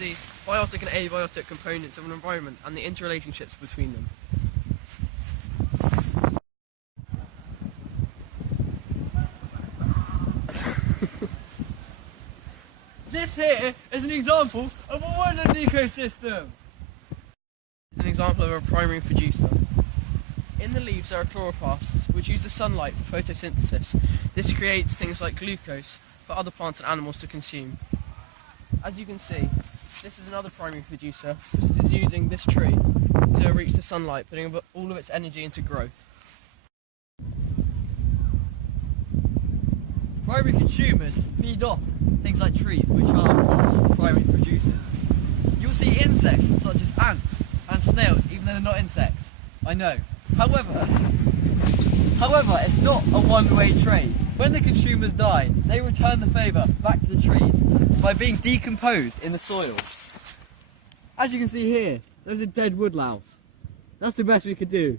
the biotic and abiotic components of an environment and the interrelationships between them. This here is an example of a woodland ecosystem. It's an example of a primary producer. In the leaves there are chloroplasts, which use the sunlight for photosynthesis. This creates things like glucose for other plants and animals to consume. As you can see, this is another primary producer. This is using this tree to reach the sunlight, putting all of its energy into growth. Primary consumers feed off things like trees, which are of course primary producers. You'll see insects such as ants and snails, even though they're not insects. I know. However, it's not a one-way trade. When the consumers die, they return the favour back to the trees by being decomposed in the soil. As you can see here, there's a dead woodlouse. That's the best we could do.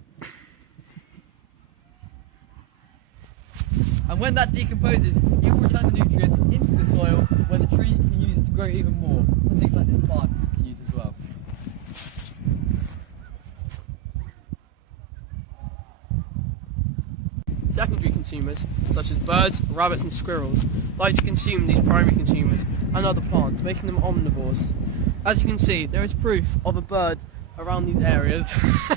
And when that decomposes, it will return the nutrients into the soil where the tree can use it to grow even more. And things like this plant can use as well. Secondary consumers, such as birds, rabbits and squirrels, like to consume these primary consumers and other plants, making them omnivores. As you can see, there is proof of a bird around these areas.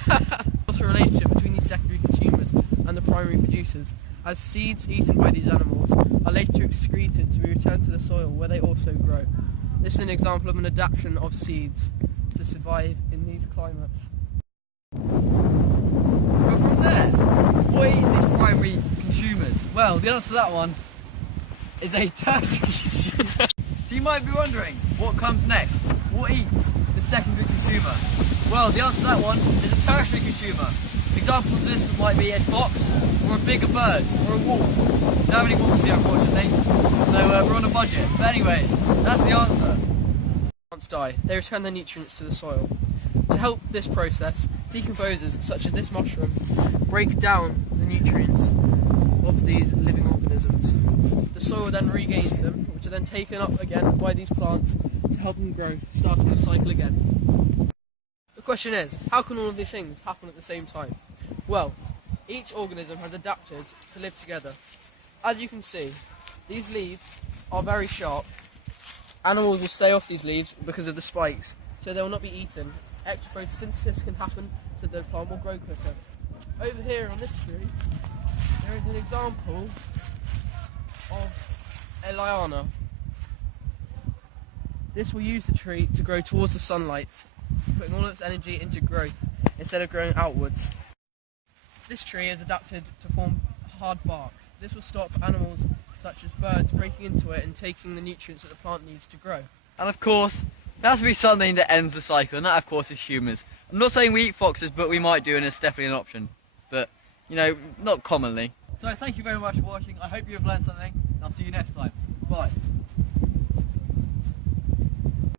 There's also a relationship between these secondary consumers and the primary producers, as seeds eaten by these animals are later excreted to be returned to the soil where they also grow. This is an example of an adaptation of seeds to survive in these climates. But from there, what eats these primary consumers? Well, the answer to that one is a tertiary consumer. So you might be wondering, what comes next? What eats the secondary consumer? Well, the answer to that one is a tertiary consumer. Examples of this might be a fox, or a bigger bird, or a wolf. Don't have any wolves here, unfortunately, so we're on a budget. But anyways, that's the answer. Plants die, they return their nutrients to the soil. To help this process, decomposers such as this mushroom break down the nutrients of these living organisms. The soil then regains them, which are then taken up again by these plants to help them grow, starting the cycle again. The question is, how can all of these things happen at the same time? Well, each organism has adapted to live together. As you can see, these leaves are very sharp. Animals will stay off these leaves because of the spikes, so they will not be eaten. Extra photosynthesis can happen, so the plant will grow quicker. Over here on this tree, there is an example of a liana. This will use the tree to grow towards the sunlight, putting all of its energy into growth instead of growing outwards. This tree is adapted to form hard bark. This will stop animals such as birds breaking into it and taking the nutrients that the plant needs to grow. And of course, there has to be something that ends the cycle, and that of course is humans. I'm not saying we eat foxes, but we might do, and it's definitely an option. But, you know, not commonly. So thank you very much for watching. I hope you have learned something, and I'll see you next time. Bye.